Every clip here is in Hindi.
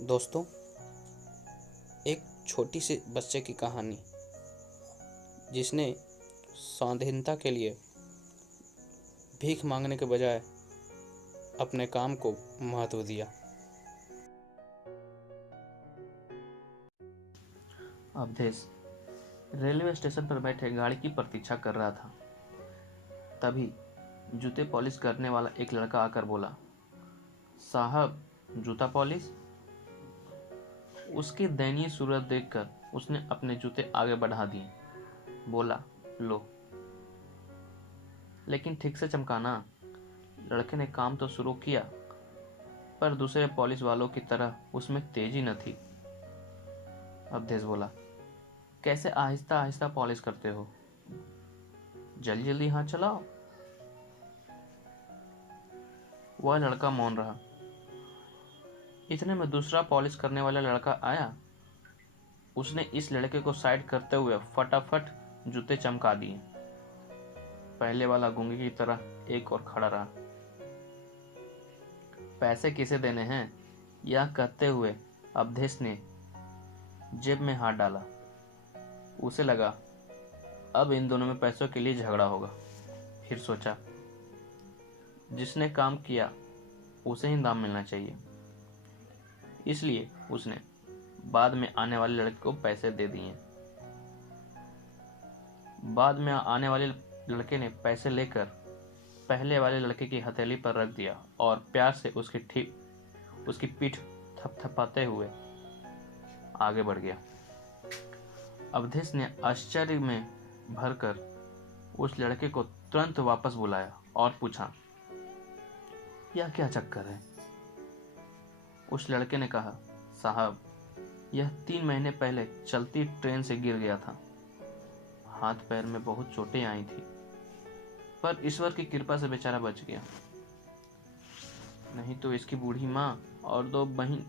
दोस्तों, एक छोटी सी बच्चे की कहानी जिसने स्वाधीनता के लिए भीख मांगने के बजाय अपने काम को महत्व दिया। अवधेश रेलवे स्टेशन पर बैठे गाड़ी की प्रतीक्षा कर रहा था। तभी जूते पॉलिश करने वाला एक लड़का आकर बोला, साहब जूता पॉलिश। उसकी दयनीय सूरत देखकर उसने अपने जूते आगे बढ़ा दिए। बोला, लो। लेकिन ठीक से चमकाना। लड़के ने काम तो शुरू किया, पर दूसरे पॉलिश वालों की तरह उसमें तेजी न थी। अवधेश बोला, कैसे आहिस्ता आहिस्ता पॉलिश करते हो, जल्दी जल्दी हाथ चलाओ। वह लड़का मौन रहा। इतने में दूसरा पॉलिश करने वाला लड़का आया। उसने इस लड़के को साइड करते हुए फटाफट जूते चमका दिए। पहले वाला गूंगे की तरह एक और खड़ा रहा। पैसे किसे देने हैं, यह कहते हुए अवधेश ने जेब में हाथ डाला। उसे लगा अब इन दोनों में पैसों के लिए झगड़ा होगा। फिर सोचा, जिसने काम किया उसे ही दाम मिलना चाहिए। इसलिए उसने बाद में आने वाले लड़के को पैसे दे दिए। बाद में आने वाले लड़के ने पैसे लेकर पहले वाले लड़के की हथेली पर रख दिया और प्यार से उसकी पीठ थपथपाते हुए आगे बढ़ गया। अवधेश ने आश्चर्य में भरकर उस लड़के को तुरंत वापस बुलाया और पूछा, यह क्या चक्कर है? उस लड़के ने कहा, साहब यह 3 महीने पहले चलती ट्रेन से गिर गया था। हाथ पैर में बहुत चोटें आई थी, पर ईश्वर की कृपा से बेचारा बच गया। नहीं तो इसकी बूढ़ी माँ और 2 बहन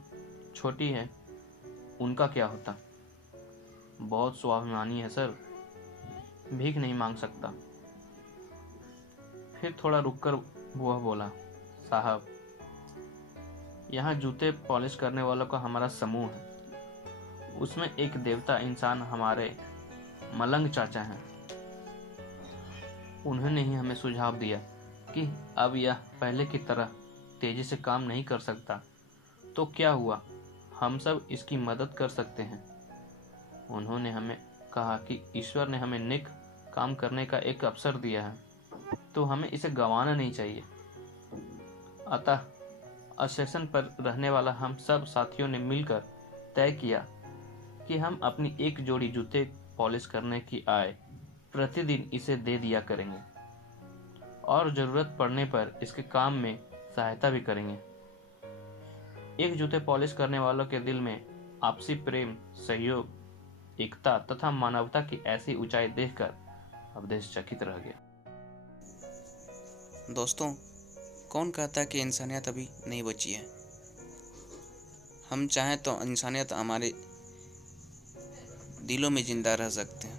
छोटी है, उनका क्या होता? बहुत स्वाभिमानी है सर, भीख नहीं मांग सकता। फिर थोड़ा रुककर वह बोला, साहब यहाँ जूते पॉलिश करने वालों का हमारा समूह है। उसमें एक देवता इंसान हमारे मलंग चाचा हैं। उन्होंने ही हमें सुझाव दिया कि अब यह पहले की तरह तेजी से काम नहीं कर सकता, तो क्या हुआ, हम सब इसकी मदद कर सकते हैं। उन्होंने हमें कहा कि ईश्वर ने हमें नेक काम करने का एक अवसर दिया है, तो हमें इसे गंवाना नहीं चाहिए। अतः स्टेशन पर रहने वाला हम सब साथियों ने मिलकर तय किया कि हम अपनी एक जोड़ी जूते पॉलिश करने की आय प्रतिदिन इसे दे दिया करेंगे और जरूरत पड़ने पर इसके काम में सहायता भी करेंगे। एक जूते पॉलिश करने वालों के दिल में आपसी प्रेम, सहयोग, एकता तथा मानवता की ऐसी ऊंचाई देखकर अवधेश चकित रह गया। दोस्तों, कौन कहता है कि इंसानियत अभी नहीं बची है? हम चाहें तो इंसानियत हमारे दिलों में जिंदा रह सकते हैं।